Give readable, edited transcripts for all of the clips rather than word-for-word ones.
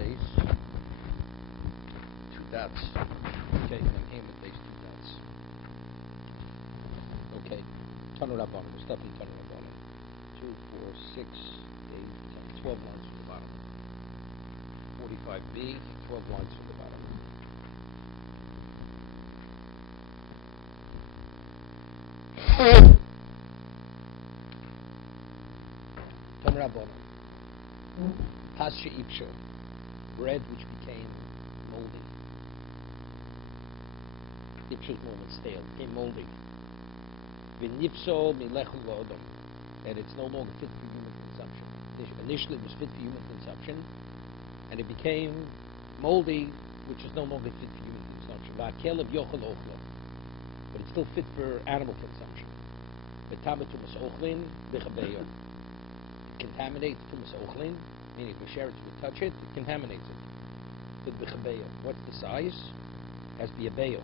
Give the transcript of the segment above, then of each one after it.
days. 2 dots. Okay, Memhemet days, 2 dots. Okay, Tanu Rabbanim. We're stuffing Tanu Rabbanim. 2, 4, 6, 8, 10, 12 lines from the bottom. 45b, 12 lines from the bottom. Tanu Rabbanim. Pasha Ipsha, bread which became moldy. Ipsha is normally stale, became moldy. V'nifso milechu l'odom, that it's no longer fit for human consumption. Initially it was fit for human consumption, and it became moldy, which is no longer fit for human consumption. V'akelev yochel ochlo, but it's still fit for animal consumption. V'tamet tumas ochlin v'chabeyo, it contaminates tumas ochlin, meaning if we share it, we touch it, it contaminates it. What's the size? It has to be a beyo.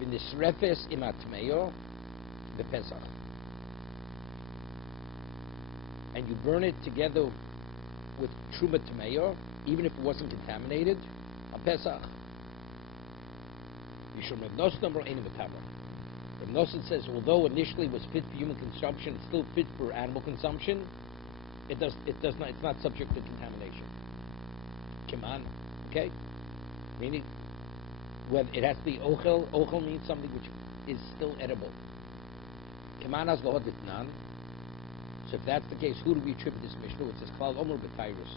V'nisrefes imatmeyo v'pesach. And you burn it together with truma tmeyo, even if it wasn't contaminated, on Pesach. Yishum Reb Nosson or Ein V'Tama. Reb Nosson says, although initially it was fit for human consumption, it's still fit for animal consumption. It's not subject to contamination. Kiman, okay? Meaning, whether it has to be ochel. Ochel means something which is still edible. Kiman has lohod v'tnan. So if that's the case, who do we attribute this Mishnah? It says klal omer b'tayrus.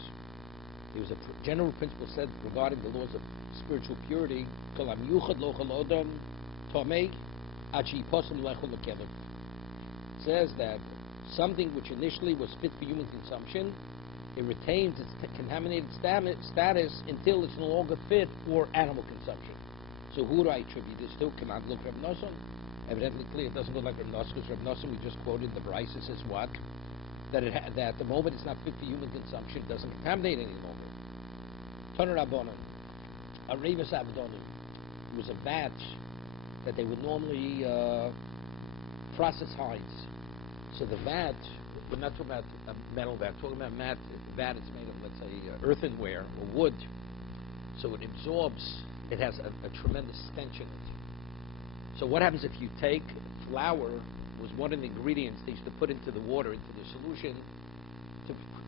There was a general principle said regarding the laws of spiritual purity. Kolam yuchad lochel odom tomei achi posel lechol lekelim. Says that something which initially was fit for human consumption, it retains its contaminated status until it's no longer fit for animal consumption. So who do I attribute this to? Cannot look Reb Nosson. Evidently clear, it doesn't look like Reb Nosson, because Reb Nosson, we just quoted the Brisa, says what? That at the moment it's not fit for human consumption, it doesn't contaminate any longer. Tanu Rabbanim, Arevas Abdonim. It was a vat that they would normally process hides. So the vat, we're not talking about a metal vat, we're talking about vat it's made of, let's say, earthenware or wood. So it absorbs, it has a tremendous stench in it. So what happens if you take flour, was one of the ingredients they used to put into the water, into the solution,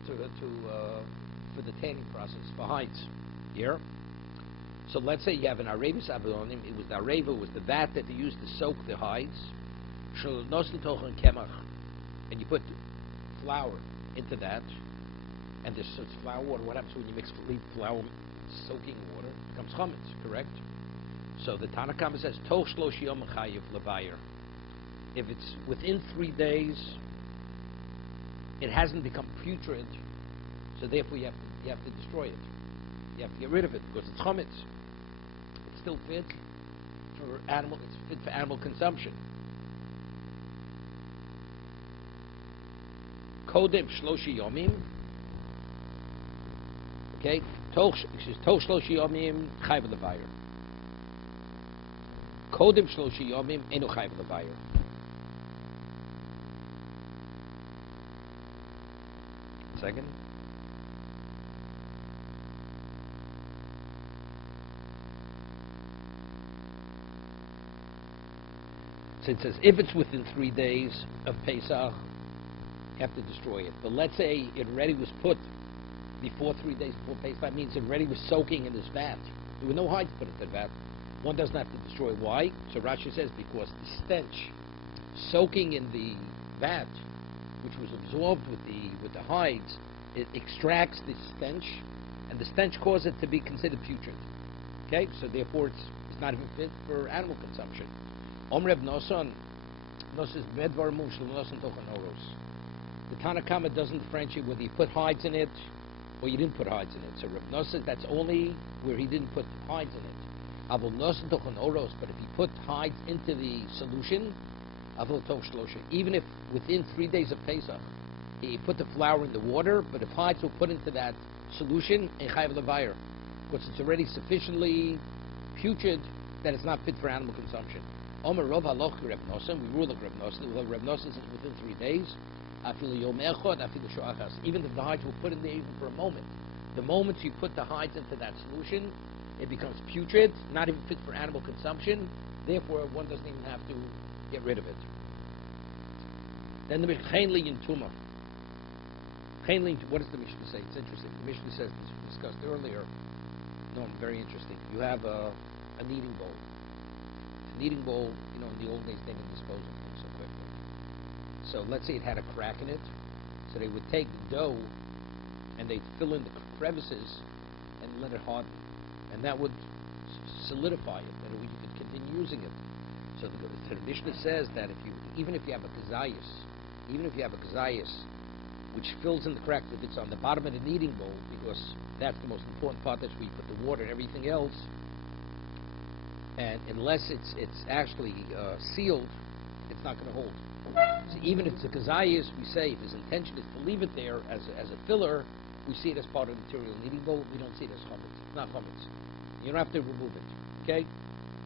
for the tanning process, for hides. Here? So let's say you have an Arevas Abonim, it was the Areva, it was the vat that they used to soak the hides. And you put flour into that, and this flour water, what happens when you mix flour soaking water? It becomes chametz, correct? So the Tanna Kama says, Toch shlosh yom chayiv levayer. If it's within 3 days, it hasn't become putrid, so therefore you have to destroy it. You have to get rid of it because it's chametz. It's still fit for animal. It's fit for animal consumption. Kodem shloshi yomim. Okay, toch shloshi yomim chayv levayer. Kodem shloshi yomim eno chayv levayer. Second. So it says if it's within 3 days of Pesach, you have to destroy it. But let's say it already was put before 3 days before Pesach. That means it already was soaking in this vat. There were no hides put into the vat. One doesn't have to destroy. Why? So Rashi says because the stench soaking in the vat, which was absorbed with the hides, it extracts the stench, and the stench causes it to be considered putrid. Okay, so therefore it's not even fit for animal consumption. Reb Nosson, Nosson medvar mush Nosson tochan oros. The Tanna Kama doesn't differentiate whether you put hides in it or you didn't put hides in it. So Reb Nosson says that's only where he didn't put hides in it. Avol Nosson tochan oros, but if he put hides into the solution, avol tov shlosha. Even if within 3 days of Pesach he put the flour in the water, but if hides were put into that solution, in chayv levayer, because it's already sufficiently putrid that it's not fit for animal consumption. Omer Rov Haloch Reb Nosson, we rule like Reb Nosson. Reb Nosson says within 3 days, afilu yom echad, afilu shoachas. Even if the hides were put in there even for a moment, The moment you put the hides into that solution, it becomes putrid, not even fit for animal consumption. Therefore, one doesn't even have to get rid of it. Then the Chainli and Tuma. Chainli, what does the Mishnah say? It's interesting. The Mishnah says, this was discussed earlier. No, very interesting. You have a kneading bowl. A kneading bowl, in the old days, they didn't dispose of things so quickly. So let's say it had a crack in it. So they would take the dough and they'd fill in the crevices and let it harden. And that would solidify it, and you could continue using it. So the Mishnah says that even if you have a kazayas, which fills in the crack, if it's on the bottom of the kneading bowl, because that's the most important part, that's where you put the water and everything else, and unless it's actually sealed, it's not going to hold. So even if it's a kazayas, we say if his intention is to leave it there as a filler, we see it as part of the material kneading bowl. We don't see it as chametz. It's not chametz. You don't have to remove it. Okay?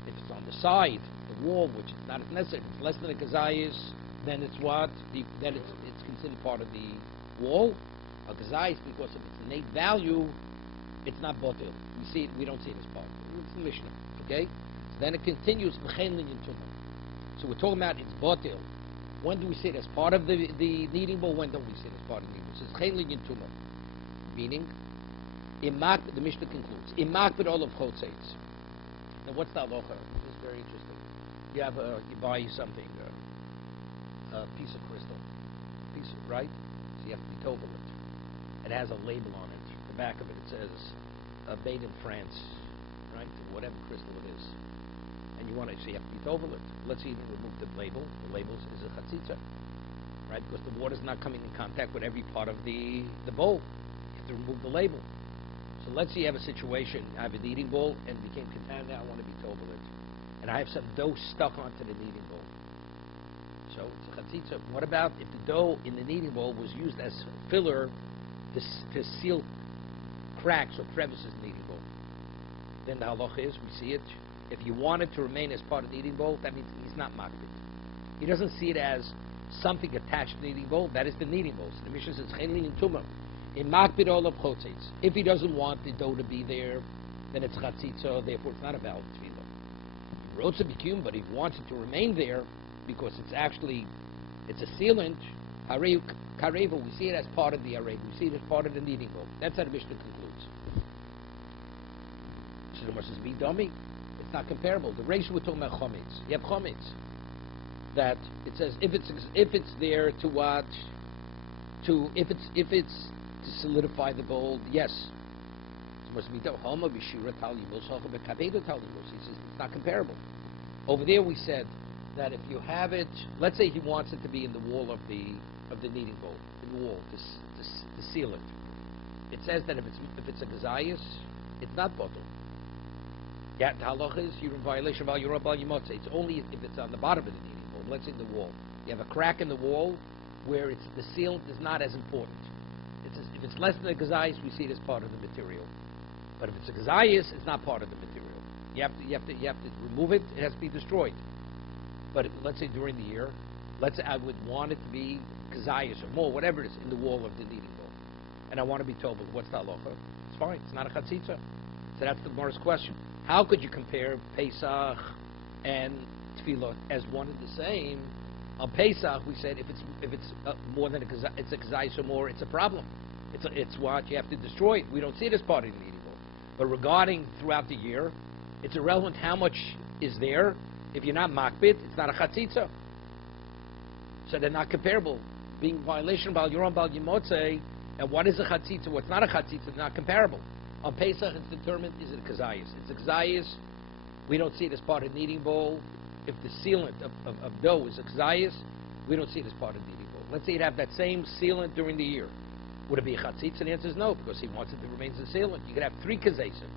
If it's on the side, the wall, which is not necessary, if it's less than a kazayas, then it's what? Then it's considered part of the wall. A kazayas, because of its innate value, it's not botil. We don't see it as part. It's the Mishnah. Okay? So then it continues b'chein linyan tumah. So we're talking about it's botil. When do we see it as part of the kneading bowl? When don't we see it as part of the kneading bowl? It says chein linyan tumah. Meaning, the Mishnah concludes, imakbid olav chotzeitz. Now, what's the halacha? This is very interesting. You buy something, a piece of crystal, right? So you have to be tovel it. It has a label on it. The back of it says, made in France, right? Whatever crystal it is. And you have to be tovel it. Let's even remove the label. The label is a chatzitza, right? Because the water's not coming in contact with every part of the bowl. To remove the label. So let's say you have a situation, I have a kneading bowl and it became contaminated, I want to be tovel it. And I have some dough stuck onto the kneading bowl. So it's a chatzitza. What about if the dough in the kneading bowl was used as filler to seal cracks or crevices in the kneading bowl? Then the halacha is, we see it, if you want it to remain as part of the kneading bowl, that means he's not makbid. He doesn't see it as something attached to the kneading bowl, that is the kneading bowl. So the Mishnah says, chein linyan tumah. In makbid olav chotzeitz. If he doesn't want the dough to be there, then it's chatzitza, therefore it's not a valid tefillah. He wrote bikum, but he wants it to remain there because it's a sealant. Kareva, we see it as part of the areva. We see it as part of the kneading bowl. That's how the Mishnah concludes. So the Mishnah says, "Me dummy, it's not comparable." The ratio we're talking about chometz. You have chometz that it says if it's there to what if it's to solidify the bowl, yes. He says it's not comparable. Over there we said that if you have it, let's say he wants it to be in the wall of the kneading bowl, in the wall to seal it. It says that if it's a gazayas, it's not bottle. Yeah, the halacha is you're in violation of al yorah bal yimotze. It's only if it's on the bottom of the kneading bowl. Let's say in the wall, you have a crack in the wall where the sealant is not as important. If it's less than a gazayas, we see it as part of the material. But if it's a gazayas, it's not part of the material. You have to remove it. It has to be destroyed. But let's say during the year, let's say I would want it to be gazayas or more, whatever it is, in the wall of the kneading bowl, and I want to be told, what's the halacha? It's fine. It's not a chatzitza. So that's the Gemara's question. How could you compare Pesach and Tefillah as one and the same? On Pesach, we said if it's more than it's a gazayas or more, it's a problem. It's what you have to destroy it. We don't see it as part of the kneading bowl. But regarding throughout the year, it's irrelevant how much is there. If you're not makbid, it's not a chatzitza. So they're not comparable. Being violation of al yorah bal yimotze, and what is a chatzitza, what's not a chatzitza, they're not comparable. On Pesach, it's determined, is it a kazayas? It's a kazayas. We don't see it as part of the kneading bowl. If the sealant of dough is a kazayas, we don't see it as part of the kneading bowl. Let's say you'd have that same sealant during the year. Would it be a chatzitza? The answer is no, because he wants it to remain as a sealant. You could have 3 kazaysim.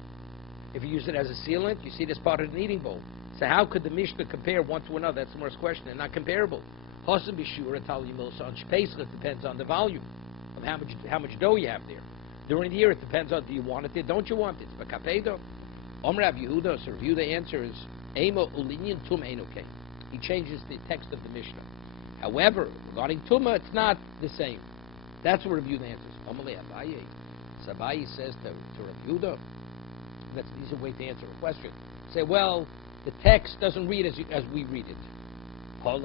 If you use it as a sealant, you see it as part of the kneading bowl. So how could the Mishnah compare one to another? That's the first question. They're not comparable. Hasan b'shura tali milsa on Pesach. It depends on the volume of how much dough you have there. During the year, it depends on do you want it there, don't you want it. But kapedo, Rav Yehuda, so review the answer is emo ulinyan tum okay. He changes the text of the Mishnah. However, regarding tumah, it's not the same. That's where review the answers. Amalei Abaye Sabai says to Rabbi Yehuda, that's an easy way to answer a question. Say, well, the text doesn't read as we read it. But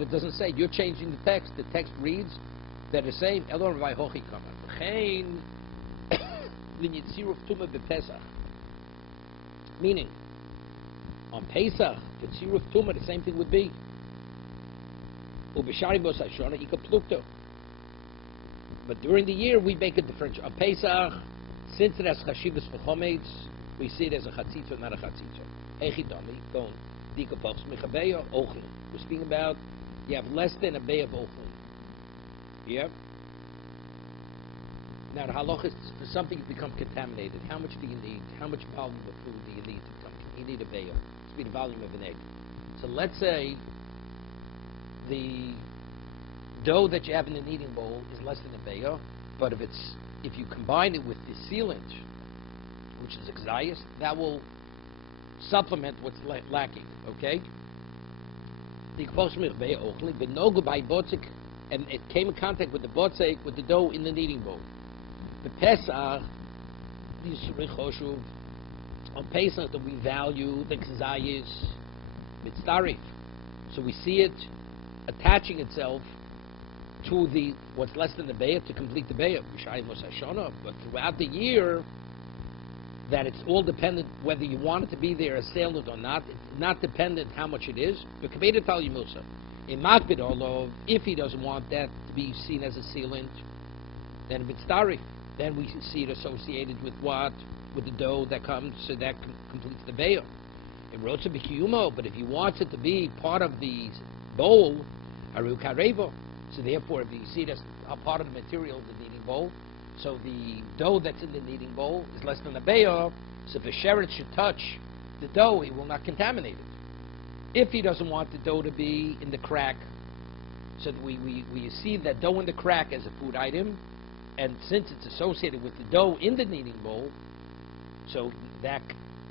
it doesn't say. You're changing the text. The text reads that it's saying, meaning, on Pesach, the Tziruf Tumah, the same thing would be. But during the year, we make a difference. On Pesach, since it has Chashivas for Chometz, we see it as a Chatzitza, not a Chatzitza. Echidami, don't. We're speaking about you have less than a bay of ochlin. Yeah? Now the halach is for something to become contaminated. How much do you need? How much volume of food do you need to become? You need a bay. It's be the volume of an egg. So let's say the dough that you have in the kneading bowl is less than a bay, but if you combine it with the sealant, which is exayis, that will supplement what's lacking. Okay? And it came in contact with the botzik, with the dough in the kneading bowl. The Pesach, on Pesach, that we value the kzayis mitzdarif. So we see it attaching itself to what's less than the bayah to complete the bayah. But throughout the year, that it's all dependent whether you want it to be there as sealed or not. It's not dependent how much it is. In Makbid Olov, if he doesn't want that to be seen as a sealant, then if it's tarif, then we see it associated with what? With the dough that comes, so that completes the bayah. It wrote to Bikiyumo, but if he wants it to be part of the bowl, Aru Karevo, so therefore if you see it as a part of the material of the kneading bowl, so the dough that's in the kneading bowl is less than a bayah, so if a sheretz should touch the dough, he will not contaminate it. If he doesn't want the dough to be in the crack, so that we see that dough in the crack as a food item, and since it's associated with the dough in the kneading bowl, so that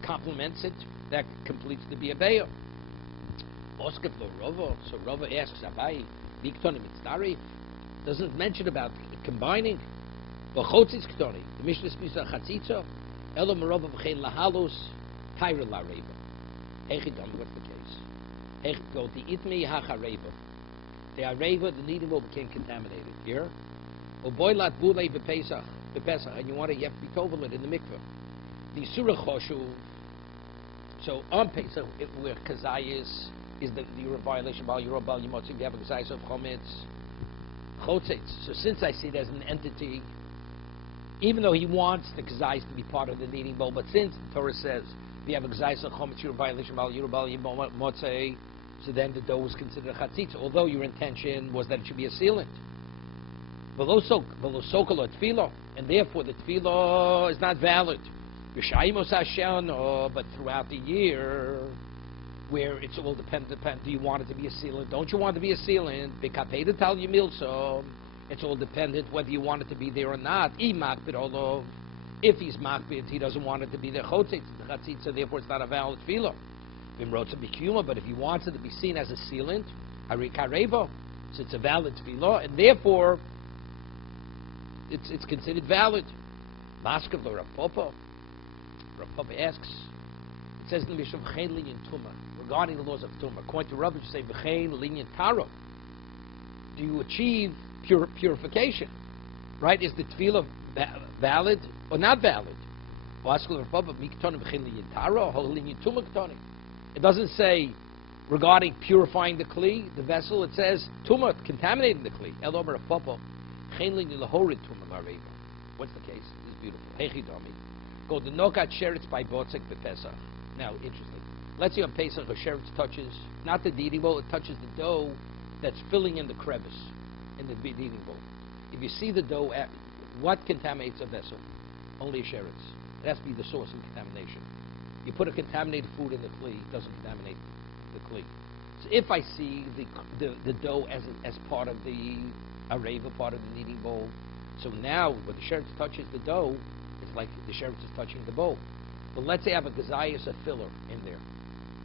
complements it, that completes the biyabaya. So Rava asks, Abai, doesn't mention about combining. The Mishnah speaks of chatzitza, elo merova v'chein lahalus, tyra la reva. Echidam, what's the case? Echid the itmi hachareva. The areva, the kneading bowl became contaminated. Here, oboilat bulei b'pesach, and you have to be tovel it in the mikveh. The surah choshuv. So on Pesach, where kazayis is the violation of your bal yimotzim, you have a kazayis of chometz, chotzetz. So since I see it as an entity, even though he wants the kazayis to be part of the kneading bowl, but since the Torah says if you have a kazayis of chometz, you're a violation of your bal yimotzim, so then the dough was considered a chatzitza, although your intention was that it should be a sealant. Below sokol tefillah, and therefore the tefillah is not valid. But throughout the year, where it's all dependent, do you want it to be a sealant? Don't you want it to be a sealant? It's all dependent whether you want it to be there or not. If he's makbid, he doesn't want it to be there. Therefore it's not a valid tefillah. But if he wants it to be seen as a sealant, so it's a valid tefillah, and therefore it's considered valid. Maskav lo Rav Papa. Rav Papa asks, it says in the Mishnah, v'chein linyan tumah, regarding the laws of tumah. According to Rabbi, you say v'chein linyan tara. Do you achieve purification? Right? Is the tefillah valid or not valid? It doesn't say regarding purifying the kli, the vessel. It says tumah, contaminating the kli. Elomer Rav Papa, v'chein linyan lahorid tumah mareva. What's the case? This is beautiful. Hechidami. Go the nokat sheretz by botzik b'pesach. Now, interesting. Let's say on Pesach, a sheretz touches, not the kneading bowl, it touches the dough that's filling in the crevice in the kneading bowl. If you see the dough, what contaminates a vessel? Only a sheretz. It has to be the source of contamination. You put a contaminated food in the kli, it doesn't contaminate the kli. So if I see the dough as part of the areva, part of the kneading bowl, so now when the sheretz touches the dough, it's like the sheretz is touching the bowl. But let's say I have a gazayas, a filler in there.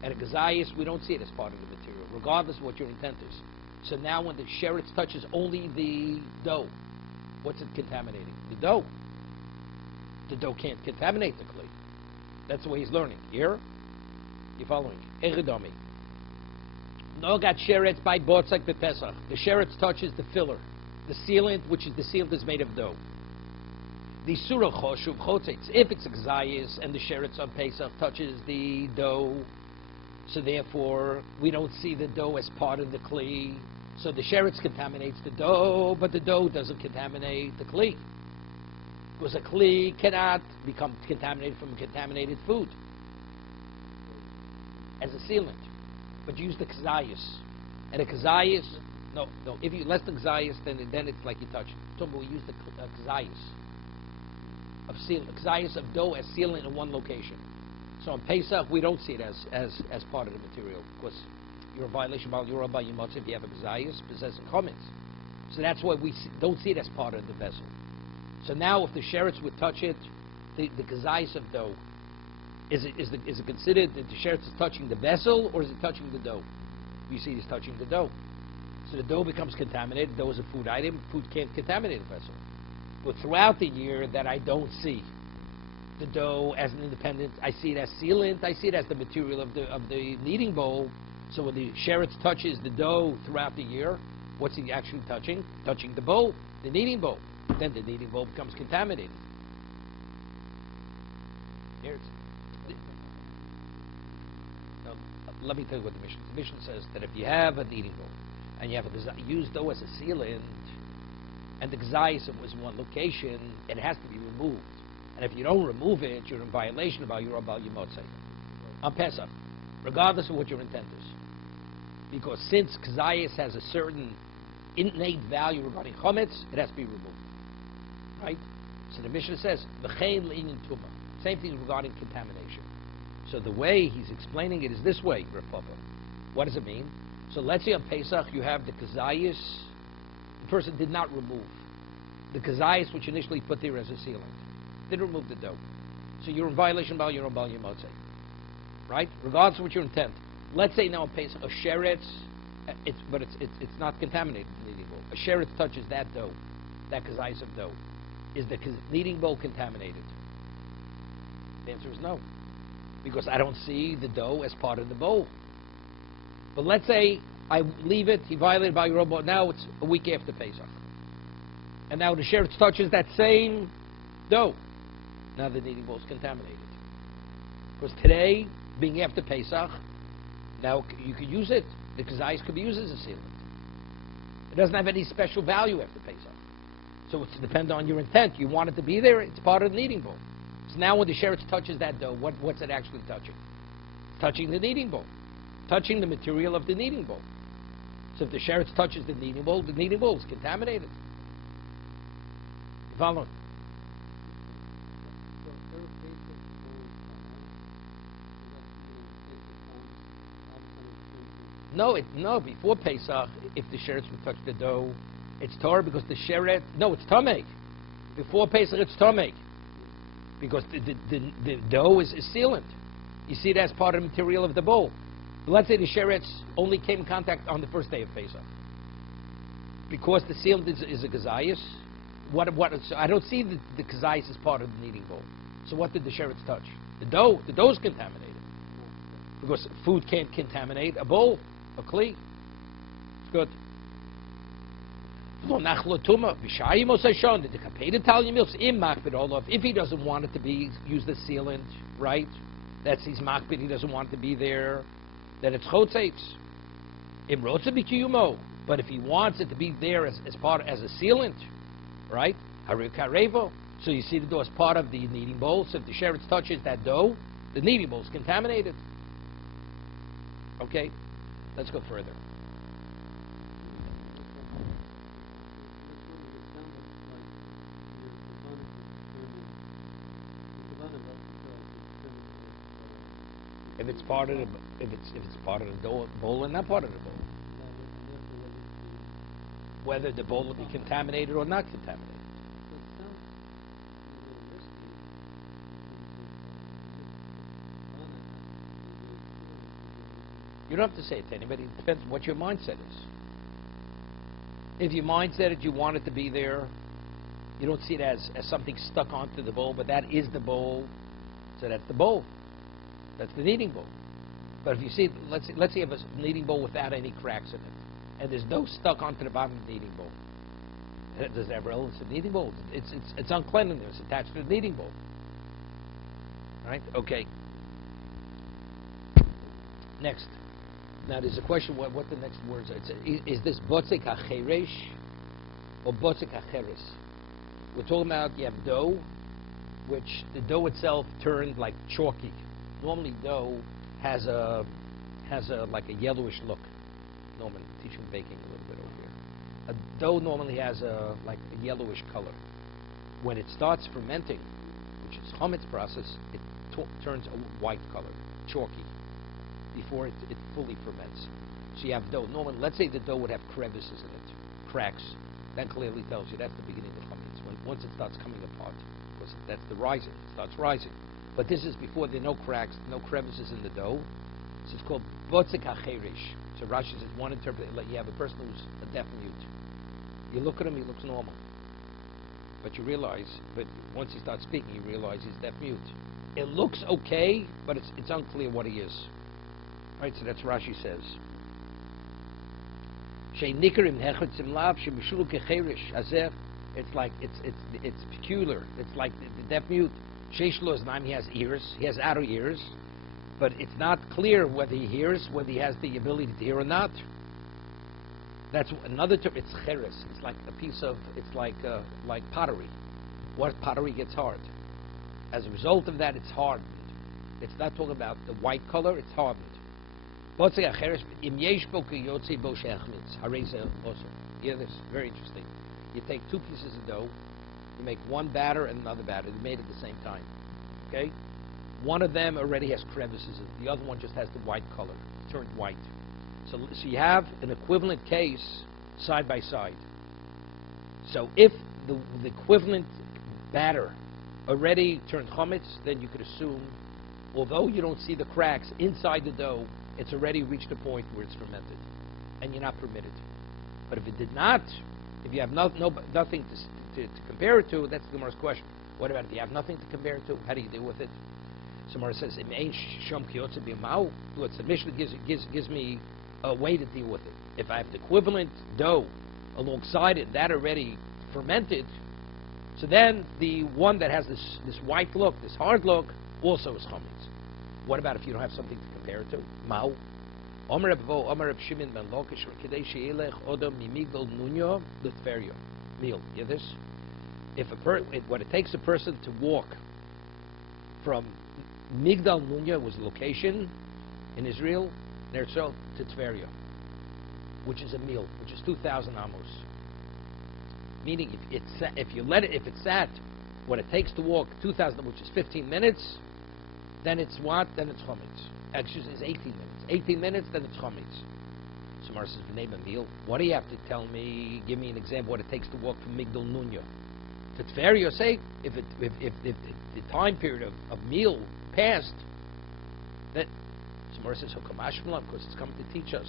And a gazayas, we don't see it as part of the material, regardless of what your intent is. So now when the sheretz touches only the dough, What's it contaminating? The dough. The dough can't contaminate the kli. That's the way he's learning. Here, you're following. Echidomi. No got sheretz by botzak bepesach. The sheretz touches the filler, the sealant, which is the sealant is made of dough. The surah choshuv chotzetz. If it's a gzayis and the sheretz on Pesach touches the dough, so therefore we don't see the dough as part of the kli. So the sheretz contaminates the dough, but the dough doesn't contaminate the kli. Because a kli cannot become contaminated from contaminated food as a sealant. But you use the kazayas. And a kazayas, no, if you less than kazayas, then it's like you touch it. So we use the kazayas of sealant, kazayas of dough as sealant in one location. So on Pesach, we don't see it as part of the material, because you're a violation of your Rabbi Yimotz if you have a kazayas possessing comments. So that's why we don't see it as part of the vessel. So now, if the sheretz would touch it, the kazayas of dough, is it considered that the sheretz is touching the vessel, or is it touching the dough? You see, it's touching the dough. So the dough becomes contaminated. Dough is a food item. Food can't contaminate the vessel. But throughout the year, that I don't see the dough as an independent. I see it as sealant. I see it as the material of the kneading bowl. So when the sheretz touches the dough throughout the year, what's he actually touching? Touching the bowl, the kneading bowl. Then the kneading bowl becomes contaminated. Let me tell you what the Mishnah says. The Mishnah says that if you have a kneading bowl and you have used dough as a sealant, and the gzayis was in one location, it has to be removed. And if you don't remove it, you're in violation of your Rabbi Yimotzei on Pesach, regardless of what your intent is. Because since gzayis has a certain innate value regarding chometz, it has to be removed. Right? So the Mishnah says, V'chein le'inin tumah. Same thing regarding contamination. So the way he's explaining it is this way, Rav Papa. What does it mean? So let's say on Pesach you have the kazayas. The person did not remove the kazayas, which initially put there as a sealant. Didn't remove the dough. So you're in violation of your own Bal Yimotzei. Right? Regardless of what your intent. Let's say now on Pesach, a sheretz, it's not contaminated in the kneading bowl. A sheretz touches that dough, that kazayas of dough. Is the kneading bowl contaminated? The answer is no. Because I don't see the dough as part of the bowl. But let's say I leave it, he violated by your robot, now it's a week after Pesach. And now the sheretz touches that same dough. Now the kneading bowl is contaminated. Because today, being after Pesach, now you could use it. The kazayas could be used as a sealant. It doesn't have any special value after Pesach. So it depends on your intent. You want it to be there, it's part of the kneading bowl. So now when the sheretz touches that dough, what's it actually touching? It's touching the kneading bowl. Touching the material of the kneading bowl. So if the sheretz touches the kneading bowl is contaminated. You follow? No, before Pesach, if the sheretz would touch the dough, it's Torah because the sheretz, it's Tomei. Before Pesach, it's Tomei. Because the dough is sealant. You see it as part of the material of the bowl. But let's say the sheretz only came in contact on the first day of Pesach. Because the sealant is a kazayas, so I don't see the kazayas as part of the kneading bowl. So what did the sheretz touch? The dough. The dough's contaminated. Because food can't contaminate a bowl, a kli. It's good. If he doesn't want it to be used as sealant, right? That's his makbid, he doesn't want it to be there, then it's chotzetz. But if he wants it to be there as a sealant, right? So you see the dough as part of the kneading bowl. So if the sheretz touches that dough, the kneading bowl is contaminated. Okay, let's go further. If it's part of the bowl and not part of the bowl, whether the bowl will be contaminated or not contaminated. You don't have to say it to anybody. It depends what your mindset is. If your mindset is you want it to be there, You don't see it as something stuck onto the bowl, but that is the bowl. So that's the bowl. That's the kneading bowl. But if you see, let's say you have a kneading bowl without any cracks in it, and there's no stuck onto the bottom of the kneading bowl. Does that have relevance to the kneading bowl? It's uncleanliness attached to the kneading bowl. All right? Okay. Next. Now there's a question what the next words are. Is this botzik hacheresh or botzik hacheres? We're talking about you have dough, which the dough itself turned like chalky. Normally dough has a like a yellowish look. Normally, I'm teaching baking a little bit over here. A dough normally has like a yellowish color. When it starts fermenting, which is chametz process, it turns a white color, chalky, before it fully ferments. So you have dough. Normally, let's say the dough would have crevices in it, cracks. That clearly tells you that's the beginning of chametz. Once it starts coming apart, that's the rising. It starts rising. But this is before there are no cracks, no crevices in the dough. So it's called botzik hacheresh. So Rashi says one interpretation, like you have a person who's a deaf mute. You look at him, he looks normal. But you realize, but once he starts speaking, you realize he's deaf mute. It looks okay, but it's unclear what he is. Right, so that's Rashi says. It's like it's peculiar. It's like the deaf mute. He has ears. He has outer ears, but it's not clear whether he hears, whether he has the ability to hear or not. That's another term. It's cheres. It's like a piece of. It's like pottery. What pottery gets hard. As a result of that, it's hardened. It's not talking about the white color. It's hardened. Hear this? Very interesting. You take two pieces of dough. You make one batter and another batter. They're made at the same time. Okay? One of them already has crevices. The other one just has the white color. It turned white. So you have an equivalent case side by side. So if the equivalent batter already turned chametz, then you could assume, although you don't see the cracks inside the dough, it's already reached a point where it's fermented, and you're not permitted. But if it did not, if you have nothing to compare it to, that's the Gemara's question. What about if you have nothing to compare it to? How do you deal with it? So Gemara says, the Mishnah gives me a way to deal with it. If I have the equivalent dough alongside it, that already fermented, so then the one that has this white look, this hard look, also is chametz. What about if you don't have something to compare it to? Mao. Meal. You hear this? What it takes a person to walk from Migdal Nunya was a location in Israel, to Tveria, which is a meal, which is 2,000 amos. Meaning, if it's sat, what it takes to walk 2,000, which is 15 minutes, then it's what? Then it's chametz. Actually, it's 18 minutes. 18 minutes, then it's chametz. So Mar says, name a meal. What do you have to tell me? Give me an example what it takes to walk from Migdal Nunya to Tveria. Say if the time period of meal passed, that so Mar says, Hokamashmalam, because it's coming to teach us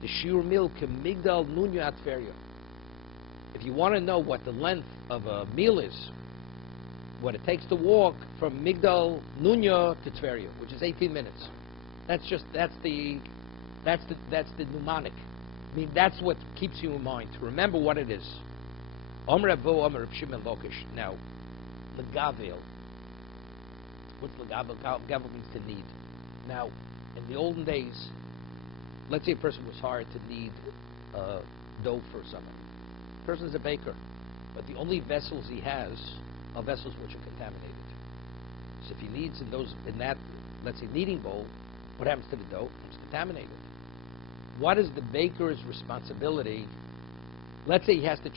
the shiur meal can Migdal Nunya at Tveria. If you want to know what the length of a meal is, what it takes to walk from Migdal Nunya to Tveria, which is 18 minutes. That's the mnemonic. I mean, that's what keeps you in mind, to remember what it is. Omer Avo, Omer Reb Shimon Lakish. Now, legavel. What's legavel? Legavel means to knead. Now, in the olden days, let's say a person was hired to knead dough for someone. The person is a baker, but the only vessels he has are vessels which are contaminated. So if he kneads in that, let's say, kneading bowl, what happens to the dough? It's contaminated. What is the baker's responsibility? Let's say he has to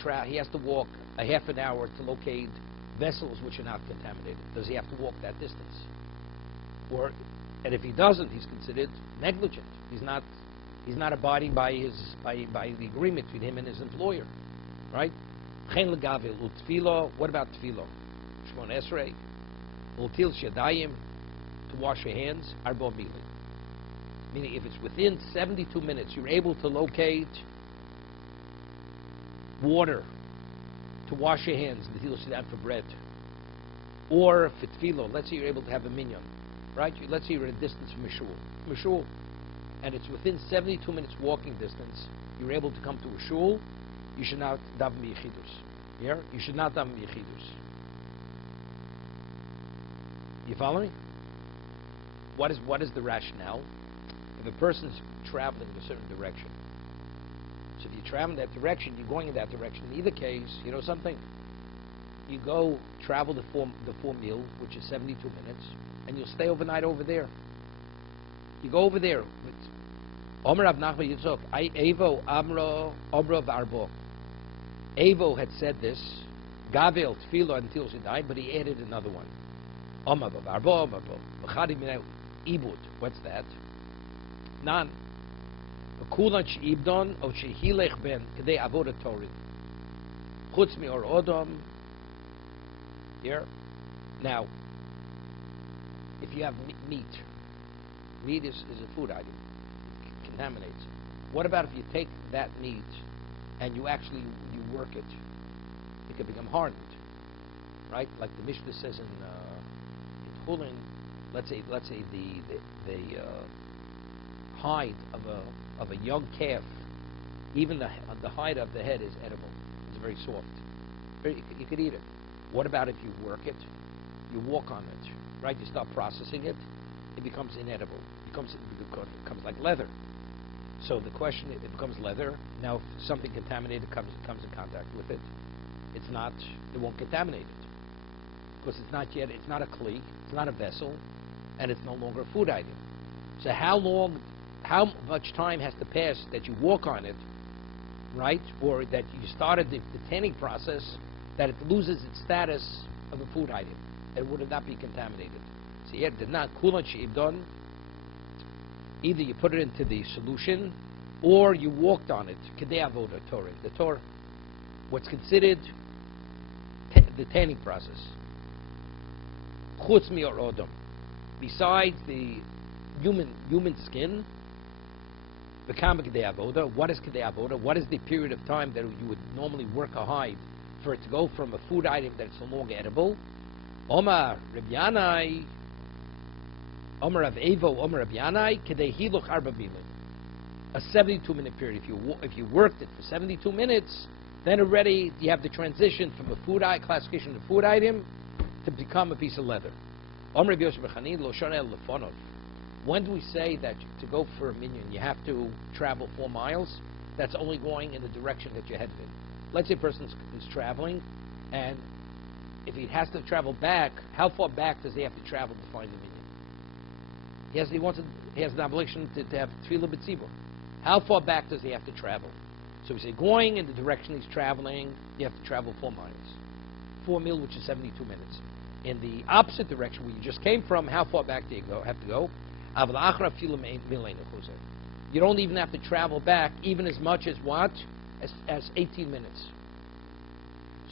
walk a half an hour to locate vessels which are not contaminated. Does he have to walk that distance? And if he doesn't, he's considered negligent. He's not abiding by the agreement between him and his employer, right? What about tefillah? Shmon Esrei, Ultil Shadayim, to wash your hands, Arba Mili. Meaning if it's within 72 minutes, you're able to locate water to wash your hands, the deal sit down for bread, or for tefillah. Let's say you're able to have a minyan, right? Let's say you're at a distance from a shul, and it's within 72 minutes walking distance. You're able to come to a shul. You should not daven b'yechidus. Yeah, you should not daven b'yechidus. You follow me? What is the rationale? If a person's traveling in a certain direction, so if you travel in that direction, you're going in that direction. In either case, you know something? You go travel the full meal, which is 72 minutes, and you'll stay overnight over there. You go over there. Omer Rav Nachman Yitzchok, Evo Amro Omro Varbo. Evo had said this, Gavel Tefillah until she died, but he added another one. Omer Varbo, Omer B'chadi Minay Ibud. What's that? Nan. Kulan Sheibdon O Shehilech Ben Kedei Avodat Torah. Chutz Mi Or Odom. Here. Now, if you have meat is a food item. It contaminates. What about if you take that meat and you work it? It could become hardened, right? Like the Mishnah says in Chulin. Let's say the hide of a young calf, even the hide of the head is edible. It's very soft. You could eat it. What about if you work it? You walk on it, right? You start processing it. It becomes inedible. It becomes like leather. So the question, it becomes leather. Now, if something contaminated comes in contact with it, it won't contaminate it. Because it's not a kli, it's not a vessel, and it's no longer a food item. So how much time has to pass that you walk on it, right? Or that you started the tanning process, that it loses its status of a food item, and would it not be contaminated? So yeah, did not kulan she'ibdon. Either you put it into the solution, or you walked on it. Kedei avoda Torah. The Torah, what's considered the tanning process. Chutz mi or odom. Besides the human skin, the kama kedei avoda. What is kedei avoda? What is the period of time that you would normally work a hide for it to go from a food item that it's no longer edible? Omar Rabbi Yanai, Omar Rav Evo, Omar Rabbi Yanai, kedei hiluch arba milim. A 72-minute period. If you worked it for 72 minutes, then already you have the transition from a food classification of food item to become a piece of leather. Omar Rabbi Yosef B'chanin lo shoneh lefonov. When do we say that to go for a minyan you have to travel 4 miles? That's only going in the direction that you're headed in. Let's say a person is traveling, and if he has to travel back, how far back does he have to travel to find the minyan? He has an obligation to have tefillah b'tzibur. How far back does he have to travel? So we say going in the direction he's traveling, you have to travel 4 miles. 4 mil, which is 72 minutes. In the opposite direction where you just came from, how far back do you have to go? You don't even have to travel back even as much as what? As 18 minutes.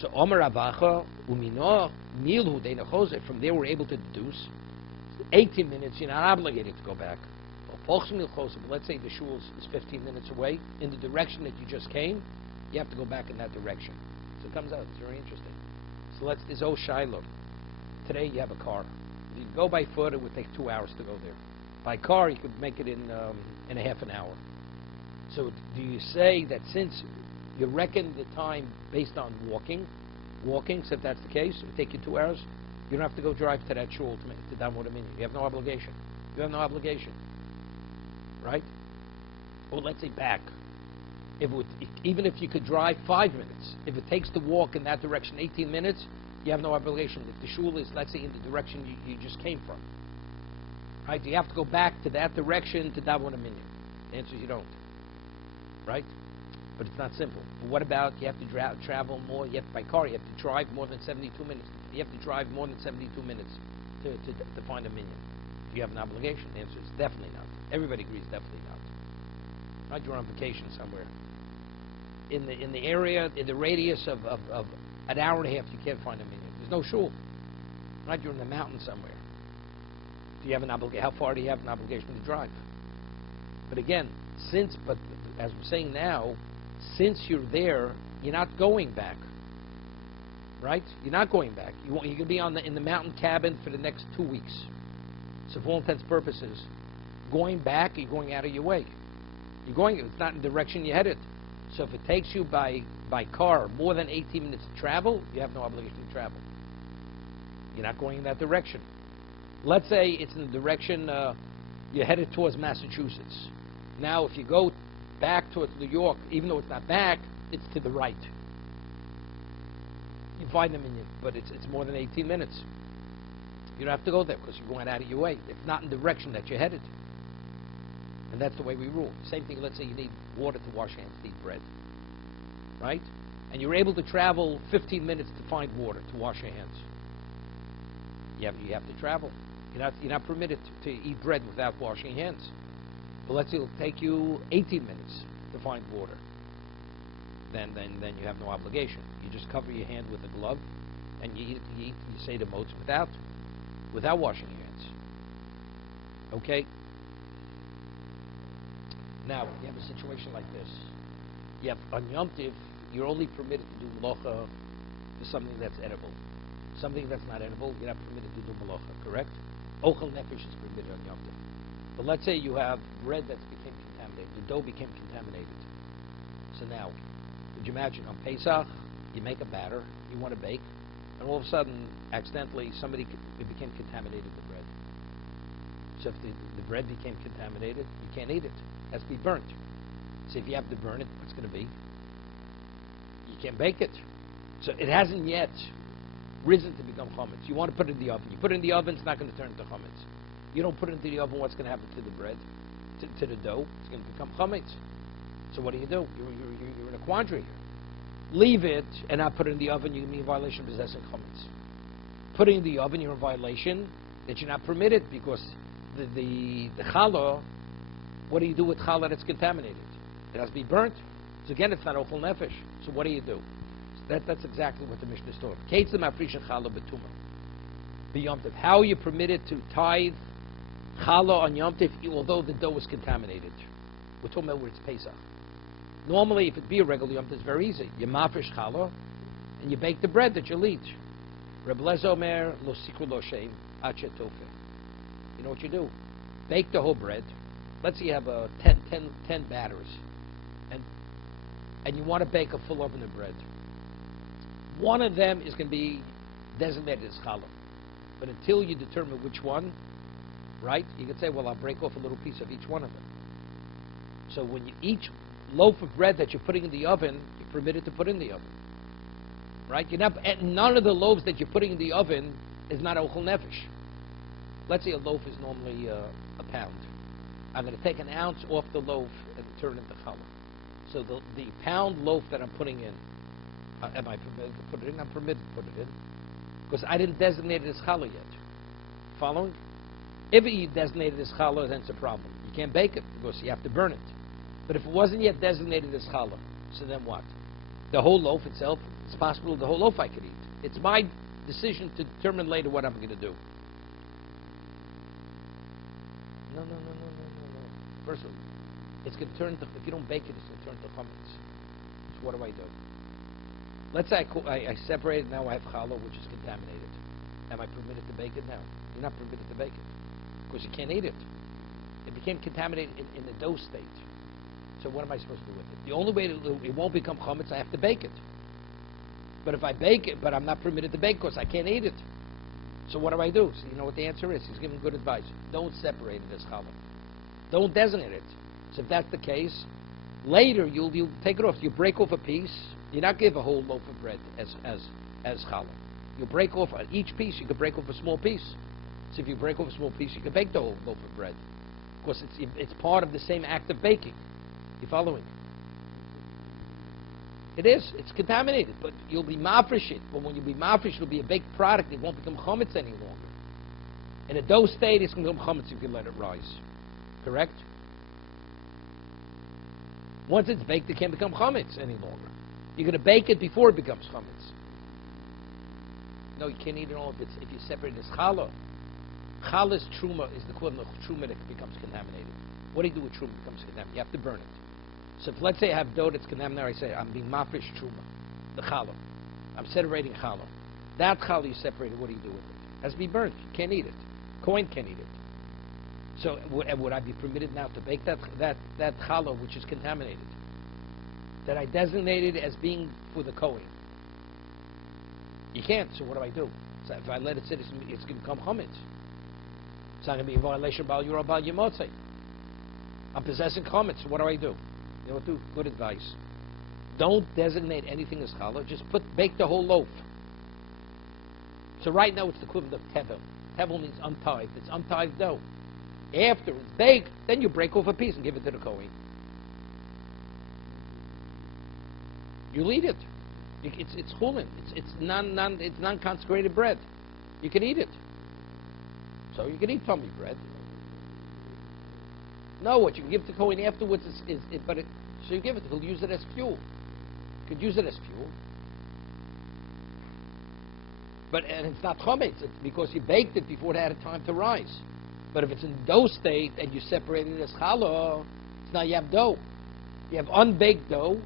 So Omer Avacha Umino Milhu Deina Chose. From there we're able to deduce 18 minutes you're not obligated to go back. But let's say the shul is 15 minutes away in the direction that you just came, you have to go back in that direction. So it comes out. It's very interesting. So there's Shiloh. Today you have a car. If you go by foot, it would take 2 hours to go there. By car, you could make it in a half an hour. So do you say that since you reckon the time based on walking, so if that's the case, it would take you 2 hours, you don't have to go drive to that shul to download a minyan. You have no obligation. Right? Or let's say back. Even if you could drive 5 minutes, if it takes to walk in that direction 18 minutes, you have no obligation. If the shul is, let's say, in the direction you just came from, right? You have to go back to that direction to daven a minyan. The answer is you don't. Right? But it's not simple. But what about you have to travel more? By car, you have to drive more than 72 minutes. You have to drive more than 72 minutes to find a minyan. Do you have an obligation? The answer is definitely not. Everybody agrees definitely not. Right? You're on vacation somewhere. In the area, in the radius of an hour and a half, you can't find a minyan. There's no shul. Right? You're in the mountains somewhere. Do you have an obligation? How far do you have an obligation to drive? But again, as we're saying now, since you're there, you're not going back. right? You're not going back. You're going to be in the mountain cabin for the next 2 weeks. So for all intents and purposes, going back, you're going out of your way. It's not in the direction you're headed. So if it takes you by car more than 18 minutes to travel, you have no obligation to travel. You're not going in that direction. Let's say it's in the direction you're headed towards Massachusetts. Now, if you go back towards New York, even though it's not back, it's to the right. You find them but it's more than 18 minutes. You don't have to go there because you're going out of your way. It's not in the direction that you're headed. And that's the way we rule. Same thing, let's say you need water to wash your hands, to eat bread. Right? And you're able to travel 15 minutes to find water to wash your hands. You have to travel. You're not permitted to eat bread without washing your hands. But let's say it'll take you 18 minutes to find water. Then you have no obligation. You just cover your hand with a glove, and you say the modes without washing your hands. Okay? Now, you have a situation like this. You have on Yom Tiv, you're only permitted to do malacha to something that's edible. Something that's not edible, you're not permitted to do malacha, correct? Ochel nefesh is permitted on Yom Tiv. But let's say you have bread that became contaminated. The dough became contaminated. So now, could you imagine, on Pesach, you make a batter, you want to bake, and all of a sudden, accidentally, it became contaminated, the bread. So if the bread became contaminated, you can't eat it. It has to be burnt. So if you have to burn it, what's going to be? You can't bake it. So it hasn't yet risen to become chametz. You want to put it in the oven. You put it in the oven, it's not going to turn into chametz. You don't put it into the oven, what's going to happen to the bread, to the dough? It's going to become chametz. So what do? You're in a quandary here. Leave it and not put it in the oven, you're going to be in violation of possessing chametz. Put it in the oven, you're in violation that you're not permitted because the challah, what do you do with challah that's contaminated? It has to be burnt. So again, it's not ochel nefesh. So what do you do? So that's exactly what the Mishnah is talking. Ketzim afrisha challah betuma. B'Yom Tov. How are you permitted to tithe challah on Yom Tov, although the dough was contaminated? We're talking about where it's Pesach. Normally, if it be a regular Yom Tov, it's very easy. You mafresh challah, and you bake the bread that you'll eat. Reb Lezer Omer lo sikru lo shem ad shetofeh. You know what you do? Bake the whole bread. Let's say you have 10 batters, and you want to bake a full oven of bread. One of them is going to be designated as challah. But until you determine which one, right, you can say, well, I'll break off a little piece of each one of them. So when each loaf of bread that you're putting in the oven, you're permitted to put in the oven. Right? None of the loaves that you're putting in the oven is not ochel nefesh. Let's say a loaf is normally a pound. I'm going to take an ounce off the loaf and turn it into challah. So the pound loaf that I'm putting in, am I permitted to put it in? I'm permitted to put it in. Because I didn't designate it as challah yet. Following? If you designate it as challah, then it's a problem. You can't bake it because you have to burn it. But if it wasn't yet designated as challah, so then what? The whole loaf itself, it's possible the whole loaf I could eat. It's my decision to determine later what I'm going to do. No. First of all, it's going to turn to, if you don't bake it, it's going to turn to chametz. So what do I do? Let's say I separate it, now I have challah, which is contaminated. Am I permitted to bake it now? You're not permitted to bake it because you can't eat it. It became contaminated in the dough state. So what am I supposed to do with it? The only way it won't become chametz, I have to bake it. But if I bake it, but I'm not permitted to bake because I can't eat it. So what do I do? So you know what the answer is? He's giving good advice. Don't separate it as challah. Don't designate it. So if that's the case, later you'll take it off. You break off a piece. You not give a whole loaf of bread as challah. You break off each piece. You can break off a small piece. So if you break off a small piece, you can bake the whole loaf of bread. Because it's part of the same act of baking. You following? It is. It's contaminated, but you'll be mafresh it. But when you be mafresh, it'll be a baked product. It won't become chametz any longer. In a dough state, it's going to become chametz if you let it rise. Correct? Once it's baked, it can't become chametz any longer. You're going to bake it before it becomes chametz. No, you can't eat it all if you separate it as challah. Challah's truma is the equivalent of truma that becomes contaminated. What do you do with truma that becomes contaminated? You have to burn it. So if, let's say I have dough that's contaminated, I say, I'm being mafresh truma, the challah. I'm separating challah. That challah you separated, what do you do with it? It has to be burnt. You can't eat it. Kohen can't eat it. So would I be permitted now to bake that challah which is contaminated, that I designated as being for the Kohen? You can't. So what do I do? So if I let it sit, it's going to become chametz. It's not going to be in violation of Bal Yura Bal Yimotzei. I'm possessing chametz. So what do I do? You know what do? Good advice. Don't designate anything as challah. Just bake the whole loaf. So right now it's the equivalent of tevel. Tevel means untied. It's untied dough. After it's baked, then you break off a piece and give it to the Kohen. You'll eat it. It's chulin. It's non-consecrated bread. You can eat it. So you can eat tummy bread. No, what you can give to Kohen afterwards so you give it. He'll use it as fuel. You could use it as fuel. And it's not chametz. It's because you baked it before it had time to rise. But if it's in dough state and you separate it as challah, it's now you have dough. You have unbaked dough,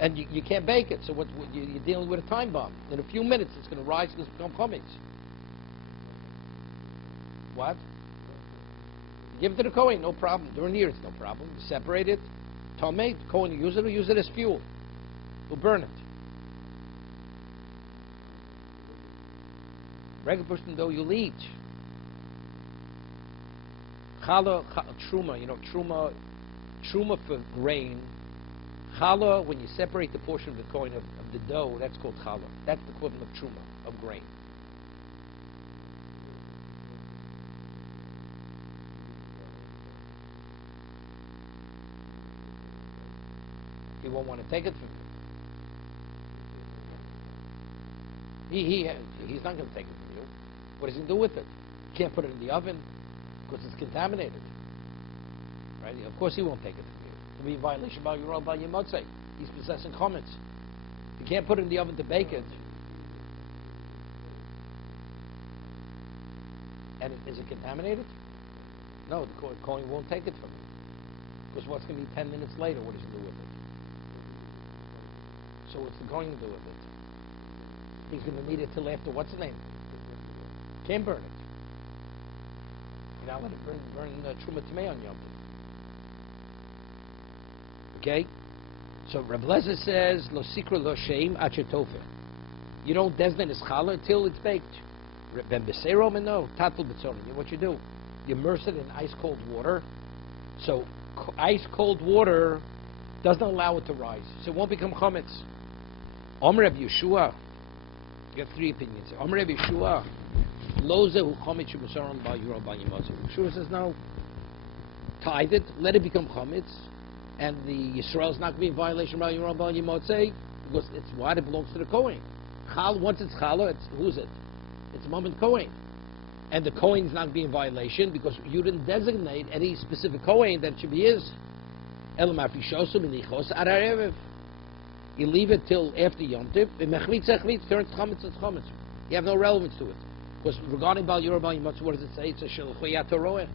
and you can't bake it. So you're dealing with a time bomb. In a few minutes, it's going to rise and it's become chametz. What? You give it to the Kohen, no problem. During the year, it's no problem. You separate it. Tomei, Kohen, use it as fuel. You'll burn it. Regular person dough, you'll eat. Challah, truma, truma for grain. Challah, when you separate the portion of the coin of the dough, that's called challah. That's the equivalent of truma, of grain. He won't want to take it from you. He's not going to take it from you. What does he do with it? You can't put it in the oven because it's contaminated. Right? Of course he won't take it from you. It'll be a violation about your motzei. He's possessing chametz. You can't put it in the oven to bake it. And is it contaminated? No, the Kohen won't take it from you. Because what's going to be 10 minutes later? What does he do with it? So what's the Kohen do with it? He's going to need it till after, what's the name? Can't burn it. You're not let it burn Truma Tamei on Yom Tov. Okay? So Rabbi Lezer says, Lo sikra lo sheim achetofeh. You don't designate as challah until it's baked. Ben Besero Meno, Tatul Betzonim. What you do? You immerse it in ice cold water. So ice cold water doesn't allow it to rise. So it won't become chametz. Omer Rabbi Yeshua. You have three opinions. Omer Rabbi Yeshua. Lo zehu chametz shebesaron ba yura ba yimotze. Yeshua says no. Tithe it, let it become chametz, and the Yisrael is not going to be in violation ba yura ba yimotze because it's what it belongs to the Kohen. Once it's challah, who's it? It's Mammon Kohen. And the Kohen's not being in violation because you didn't designate any specific Kohen that it should be his. You leave it till after Yom Tov. Turns chametz, it's chametz. You have no relevance to it. Because regarding Bal Yura Bal Yimotze, what does it say? It's a Shelchuyat Toroeh.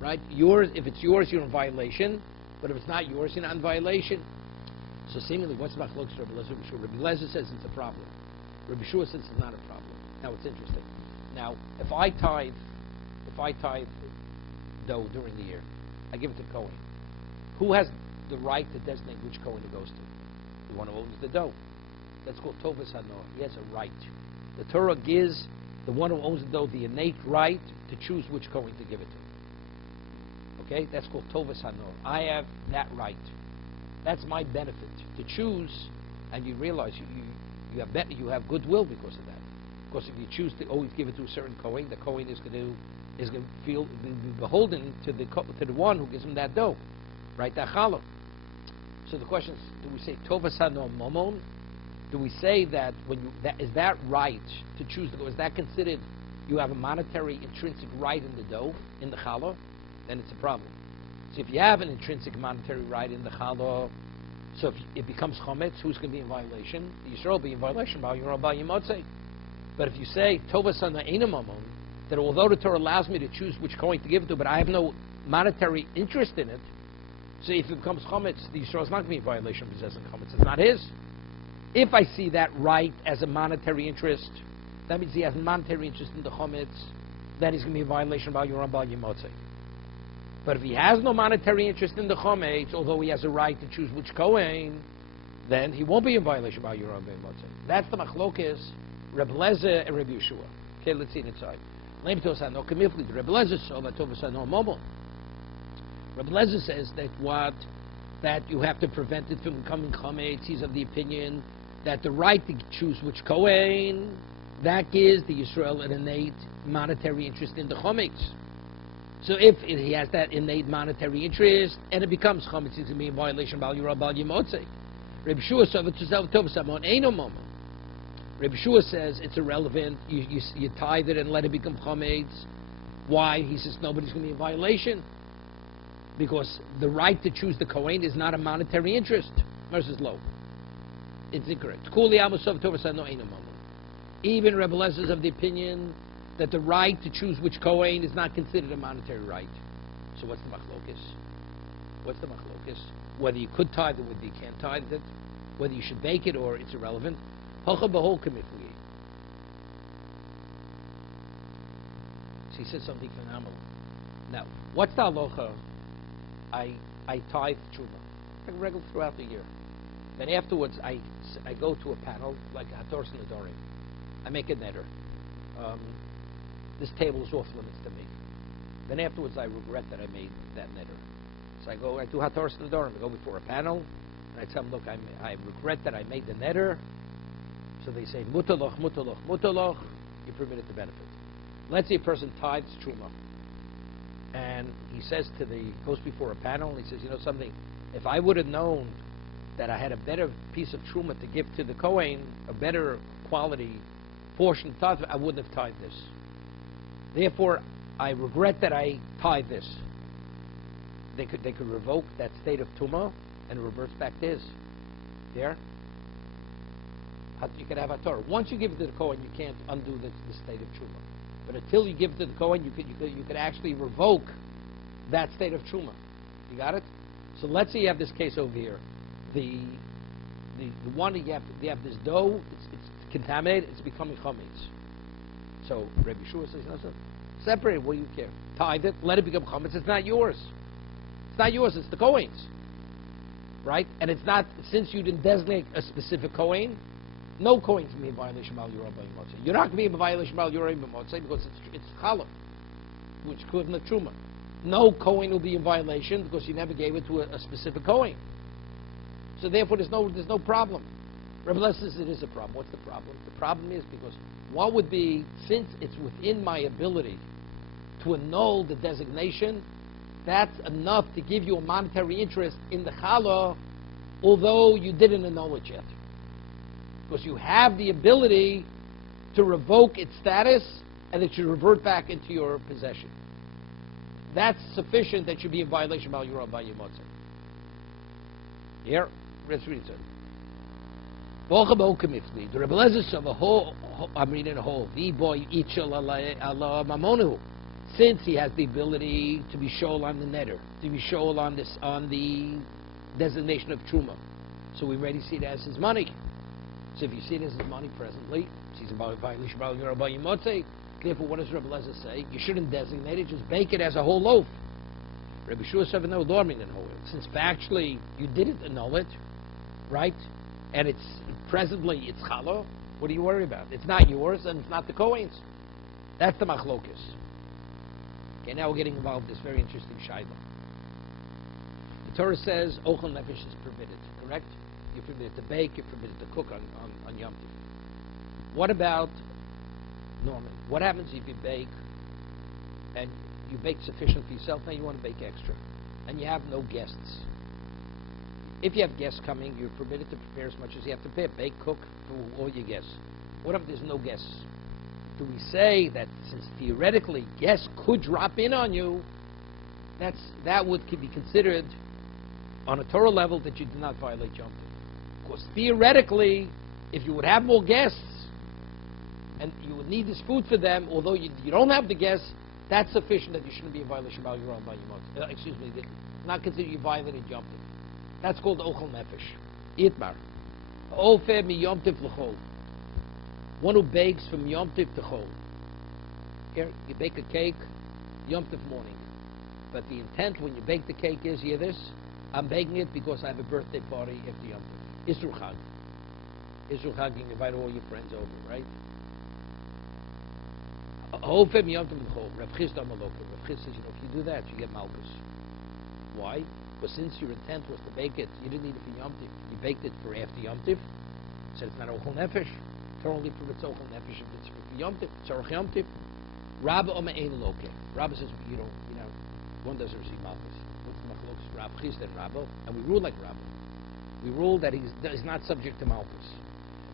Right? Yours, if it's yours, you're in violation. But if it's not yours, you're not in violation. So seemingly, what's about Chaluk's Rabbi Lezer? Rabbi Lezer says it's a problem. Rabbi Shua says it's not a problem. Now it's interesting. Now, if I tithe dough during the year, I give it to Kohen. Who has the right to designate which Kohen it goes to? The one who owns the dough. That's called Tovas Hanoah. He has a right. The Torah gives the one who owns the dough the innate right to choose which Kohen to give it to. Okay? That's called Tovas Hanoah. I have that right. That's my benefit, to choose, and you realize you have goodwill because of that. Because if you choose to always give it to a certain Kohen, the Kohen is going to feel beholden to the one who gives him that dough, right? That challah. So the question is, do we say Tovas Hanoah Momon? Do we say that is that right to choose the dough? Is that considered you have a monetary intrinsic right in the dough, in the challah? Then it's a problem. So if you have an intrinsic monetary right in the challah, so if it becomes chametz, who's going to be in violation? The Yisrael will be in violation. But if you say Tovas Hanoah Eina Mamon, that although the Torah allows me to choose which coin to give it to, but I have no monetary interest in it, so if it becomes chametz, the Yisrael is not going to be in violation of possessing chametz. It's not his. If I see that right as a monetary interest, that means he has monetary interest in the chometz, then he's going to be in violation of Bal Yoram Bal Yimotzei. But if he has no monetary interest in the chometz, although he has a right to choose which kohen, then he won't be in violation of Bal Yoram Bal Yimotzei. That's the machlokes, Reb Lezer and Reb Yeshua. Okay, let's see it inside. Reb Lezer says that you have to prevent it from becoming chometz. He's of the opinion that the right to choose which kohen, that gives the Yisrael an innate monetary interest in the chometz. So if he has that innate monetary interest and it becomes chometz, it's going to be in violation of Bal Yoram Bal Yimotzei. Reb Yeshua says it's irrelevant. You tithe it and let it become chometz. Why? He says nobody's going to be in violation because the right to choose the kohen is not a monetary interest. Versus low. It's incorrect. Even Rebbe Lezer is of the opinion that the right to choose which kohen is not considered a monetary right. So what's the machlokes? What's the machlokes? Whether you could tithe it, whether you can't tithe it, whether you should bake it or it's irrelevant. So he says something phenomenal. Now, what's the halacha? I tithe truma, regular throughout the year. Then afterwards, I go to a panel like Hators Nedorim. I make a netter. This table is off limits to me. Then afterwards, I regret that I made that netter. So I do Hators Nedorim. I go before a panel, and I tell them, look, I regret that I made the netter. So they say, mutalach, mutalach, mutalach, you're permitted to benefit. Let's say a person tithes truma, and he goes before a panel, and he says, you know something, if I would have known that I had a better piece of truma to give to the kohen, a better quality portion of tithe, I wouldn't have tithed this. Therefore, I regret that I tithed this. They could revoke that state of tumah, and it reverts back to his. There? You can have a Torah. Once you give it to the kohen, you can't undo the state of truma. But until you give it to the kohen, you could actually revoke that state of truma. You got it? So let's say you have this case over here. The one that you have this dough. It's contaminated. It's becoming chometz. So Rabbi Yeshua says, no, separate it. What do you care? Tithe it. Let it become chometz. It's not yours. It's not yours. It's the kohen's. Right? And it's not, since you didn't designate a specific kohen, no kohen can be in violation of Bal Yoram Bal Yimotzei. You're not going to be in violation of Bal Yoram Bal Yimotzei because it's challah, which is equivalent to truma. No kohen will be in violation because you never gave it to a specific kohen. So therefore, there's no problem. Rabbi Lezer says it is a problem. What's the problem? The problem is because what would be, since it's within my ability to annul the designation, that's enough to give you a monetary interest in the challah, although you didn't annul it yet. Because you have the ability to revoke its status and it should revert back into your possession. That's sufficient that should be in violation of Bal Yoram Bal Yimotzei. Here, let's read it. The Rebbe Lezer of a whole, I'm reading a whole. Since he has the ability to be shown on the netter, to be shown on the designation of truma, so we already see it as his money. So if you see it as his money presently, he's about violation of Bal Yoram Bal Yimotzei. Therefore, what does Rebbe Lezer say? You shouldn't designate it; just bake it as a whole loaf. Rebbe Yeshua said, "No, since factually you didn't annul it, right? And it's challah. What do you worry about? It's not yours, and it's not the kohen's. That's the machlokes." Okay, now we're getting involved in this very interesting shaila. The Torah says ochel nefesh is permitted, correct? You're permitted to bake, you're permitted to cook on Yom Tov. What about Norman? What happens if you bake and you bake sufficient for yourself, now you want to bake extra, and you have no guests? If you have guests coming, you're permitted to prepare as much as you have to prepare. Bake, cook for all your guests. What if there's no guests? Do we say that since theoretically guests could drop in on you, that would be considered on a Torah level that you did not violate Yom Tov? Because theoretically, if you would have more guests and you would need this food for them, although you don't have the guests, that's sufficient that you shouldn't be in violation of Bal Yoram Bal Yimotzei. Not consider you violated Yom Tov. That's called ochel nefesh. Itmar. Ofer mi Yom Tov l'chol. One who bakes from Yom Tiv to Chol. Here, you bake a cake, Yom Tiv morning. But the intent when you bake the cake is, hear this, I'm baking it because I have a birthday party after Yom Tiv. Isru Chag. Isru Chag, you invite all your friends over, right? Hofem Yom Tiv Chol. Rav Chisda Maloka. Rav Chisda says, if you do that, you get Malkus. Why? Because since your intent was to bake it, you didn't need it for Yom Tiv. You baked it for after Yom Tiv. So it's not Ochel Nefesh. Torah only permits Ochel Nefesh if it's for Yom Tiv. Tzorach Yom Tiv. Rabba Oma Ein Loke. Rabba says, one doesn't receive Malkus. What's the Machlokes? Rav Chisda and Rabba. And we rule like Rabba. We rule that he's not subject to Malkus.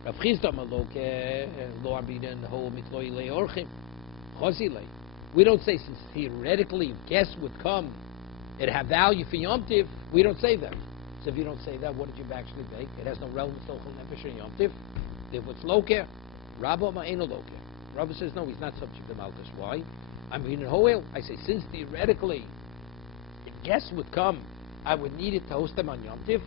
Rav Chisda Maloke, Lo Abiden, Ho Mitloi Le Orchim, Chosile. We don't say, since theoretically guests would come, it have value for Yom Tiv, we don't say that. So if you don't say that, what did you actually bake? It has no relevance to Ochel Nefesh and Yom Tiv. Therefore it's Loke. Rabba Ma'eno Loke. Rabba says, no, he's not subject to Malkus. Why? I mean, in Hoel, I say, since theoretically, if guests would come, I would need it to host them on Yom Tiv.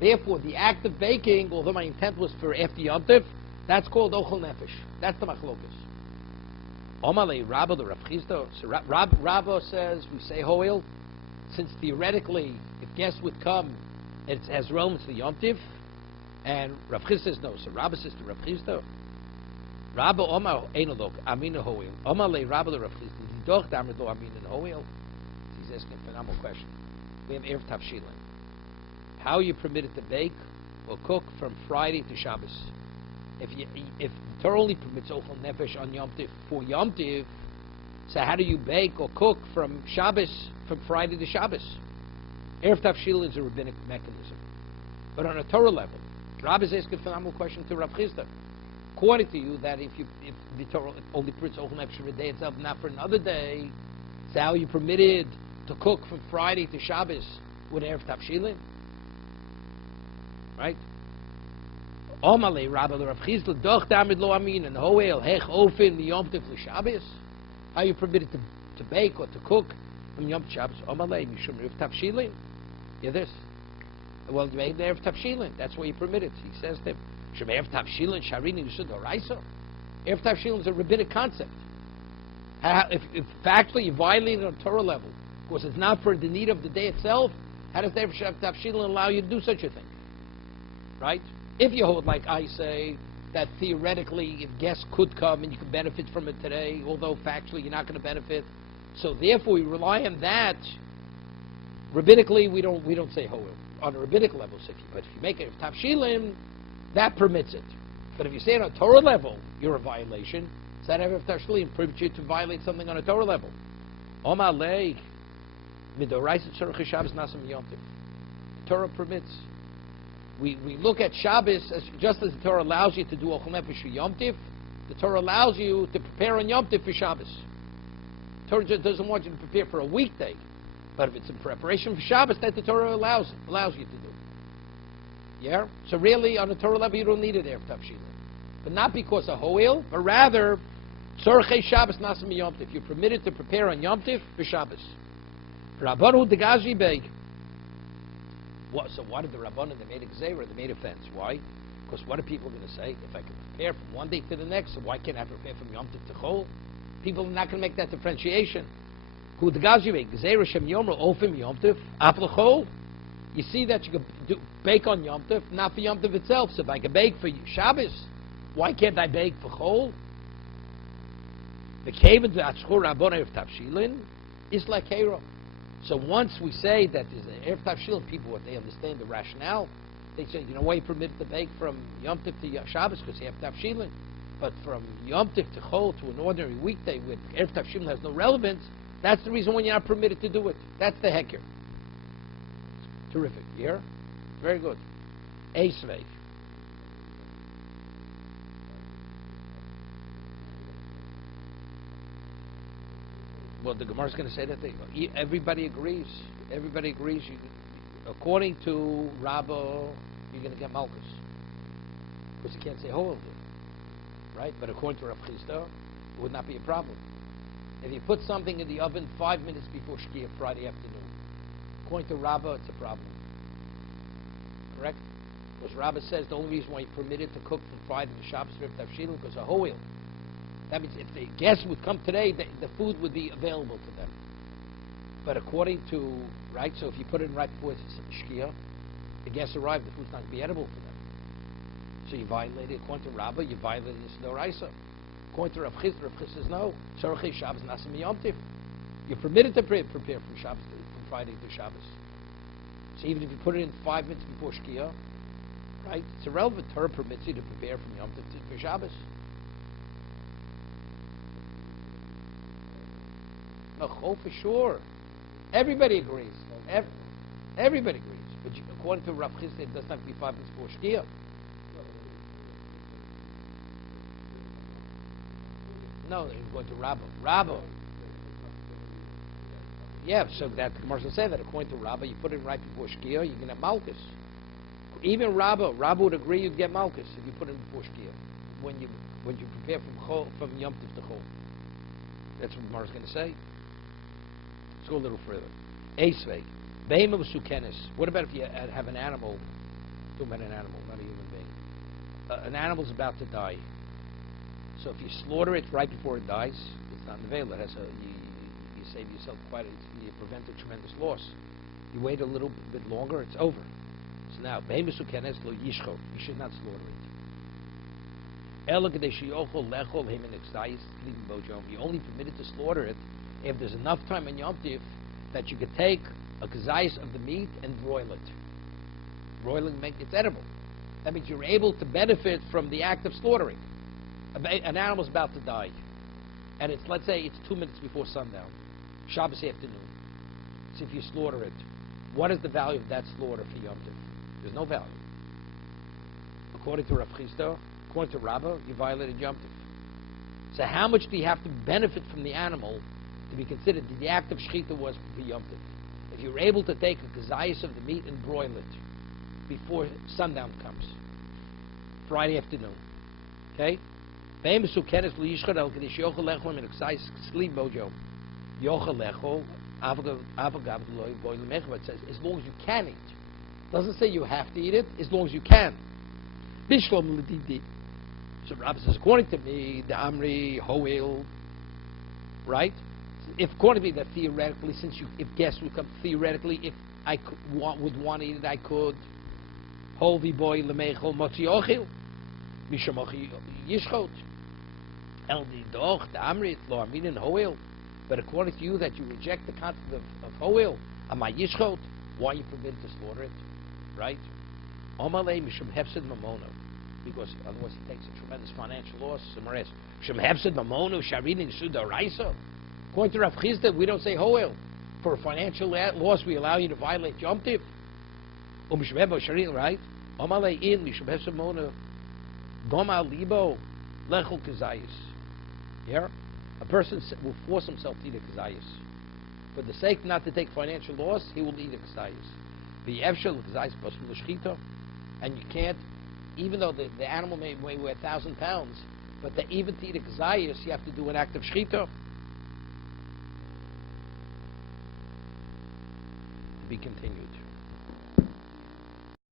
Therefore, the act of baking, although my intent was for after Yom Tiv, that's called Ochel Nefesh. That's the Machlokas. Omale Rabba the Rav Chisda. So Rabba says, we say Hoel, since theoretically, if guests would come, it has relevance to Yom Tiv, and Rav Chisda says no. So Rabba says to Rav Chisda, Rabba Omar Einolok Amina Hoel. Omale Rabba the Rav Chisda. Doch Damer Do Amina Hoel. He's asking a phenomenal question. We have Erev Tavshilin. How are you permitted to bake or cook from Friday to Shabbos? If the Torah only permits Ochel Nefesh on Yom Tiv for Yom Tiv, so how do you bake or cook from Shabbos, from Friday to Shabbos? Erev Tavshilin is a rabbinic mechanism. But on a Torah level, Rabbi is asking a phenomenal question to Rav Chisda. According to you, that if the Torah only permits Ochel Nefesh for a day itself, not for another day, so how are you permitted to cook from Friday to Shabbos with Erev Tavshilin? Right? Omale Rabbi Rav Chisda doch damit lo amin and Hoel hech ofen the Yom Tiv Shabbos. How are you permitted to bake or to cook from Yom Shabbos? Omale mishum Erev Tavshilin. Hear this? Well, you made the Erev Tavshilin. That's why you permitted. He says to him, Shem Erev Tavshilin sharini yusud oraiso. Erev Tavshilin is a rabbinic concept. If factually you violate it on a Torah level, because it's not for the need of the day itself, how does the Erev Tavshilin allow you to do such a thing? Right? If you hold, like I say, that theoretically if guests could come and you could benefit from it today, although factually you're not going to benefit, so therefore we rely on that. Rabbinically, we don't say Hoel on a rabbinic level. But if you make it Tavshilin, that permits it. But if you say it on a Torah level, you're a violation. So that Erev Tavshilin permits you to violate something on a Torah level. Omalei midoraisa tzorach Shabbos nasam Yom Tiv. Torah permits. We look at Shabbos as just as the Torah allows you to do Ochel Nefesh for Yom Tiv, the Torah allows you to prepare on Yom Tiv for Shabbos. The Torah just doesn't want you to prepare for a weekday, but if it's in preparation for Shabbos, that the Torah allows you to do. Yeah? So really, on the Torah level, you don't need it Erev Tavshilin. But not because of Hoel, but rather, Tzorchei Shabbos Nasam Yom Tiv. You're permitted to prepare on Yom Tiv for Shabbos. Rabbanu Degazi Beg. So why did the Rabbanan, they made a Gzeira, they made a fence? Why? Because what are people going to say? If I can prepare from one day to the next, so why can't I prepare from Yom Tiv to Chol? People are not going to make that differentiation. You see that you can bake on Yom Tiv, not for Yom Tiv itself. So if I can bake for Shabbos, why can't I bake for Chol? The Kevin Atzchur Rabbon Erev Tavshilin is like Hero. So once we say that there's an Erev Tavshilin, people, they understand the rationale. They say, you know why you permitted to bake from Yom Tiv to Shabbos? Because you have Tavshilin. But from Yom Tiv to Chol to an ordinary weekday with Erev Tavshilin has no relevance, that's the reason when you're not permitted to do it. That's the Heker. Terrific. You hear? Very good. Eisvei. Well, the Gemara is going to say that everybody agrees. Everybody agrees. According to Rabba, you're going to get Malkus. Because you can't say Hoel. Right? But according to Rav Chisda, it would not be a problem. If you put something in the oven 5 minutes before Shkia Friday afternoon, according to Rabba, it's a problem. Correct? Because Rabbah says the only reason why you're permitted to cook from Friday to Shabbos for Tavshilin because of Hoil. That means if the guests would come today, the food would be available to them. But according to, right, so if you put it in right before Shkia, the guests arrive, the food's not going to be edible to them. So you violated, according to Rabbah, you violated the Doraisa. According to Rav Chizd says no. Sorach Shabbos Nasim Yom Tiv. You're permitted to prepare from Shabbos, from Friday to Shabbos. So even if you put it in 5 minutes before Shkia, right, it's irrelevant. Torah permits you to prepare from Yom Tiv for Shabbos. Oh, for sure. Everybody agrees. Everybody agrees. But according to Rav Chizd, it doesn't have to be 5 minutes before Shkia. No, you're going to Rabbah. Yeah, so that commercial say that according to Rabbah, you put it right before Shkia, you can have Malkus. Even Rabbah would agree you'd get Malkus if you put it before Shkia. When you prepare from Yom Tiv to Chol. That's what Mar's going to say. Let's go a little further. Eisvei. Behema Sukenis. What about if you have an animal? Talking about an animal, not a human being. An animal's about to die. So if you slaughter it right before it dies, it's not in the veil. It has you save yourself you prevent a tremendous loss. You wait a little bit longer, it's over. So now, behema Sukenis lo yishchot. You should not slaughter it. You're only permitted to slaughter it if there's enough time in Yom Tiv that you could take a kazayis of the meat and broil it. Broiling makes it edible. That means you're able to benefit from the act of slaughtering. An animal's about to die, and let's say it's 2 minutes before sundown, Shabbos afternoon. So if you slaughter it, what is the value of that slaughter for Yom Tiv? There's no value. According to Rav Chizda, according to Rabbah, you violated Yom Tiv. So how much do you have to benefit from the animal to be considered the act of shechita was for Yom Tiv? If you're able to take a kazayis of the meat and broil it before sundown comes, Friday afternoon, okay? It says as long as you can eat. It doesn't say you have to eat it, as long as you can. So Rabbi says, according to me, the Amri, Hoel, right? If according to me, that theoretically, if guests would come, theoretically, if I would want to eat it, I could. Hovi boy lemechol motzi ochil, mishamochi yishchot. El nidoch the Amri lo amin and Hoel. But according to you, that you reject the concept of Hoel, amay yishchot, why are you permitted to slaughter it, right? Omalei mishum hefsid mamono. Because otherwise it takes a tremendous financial loss. Somewhere else. Shem hefsid mamono sharin suda raisa. According to Rav Chizda, we don't say hoel. For a financial loss, we allow you to violate Yom Tiv. Right? Amalei in mishum hefsid mamono goma libo lechol kazayis. Yeah, a person will force himself to eat a kazayis. For the sake not to take financial loss, he will eat a kazayis. The efshel kazayis basum l'shchita, and you can't. Even though the animal may weigh 1,000 pounds, but even to eat a kazayis, you have to do an act of shechita. To be continued.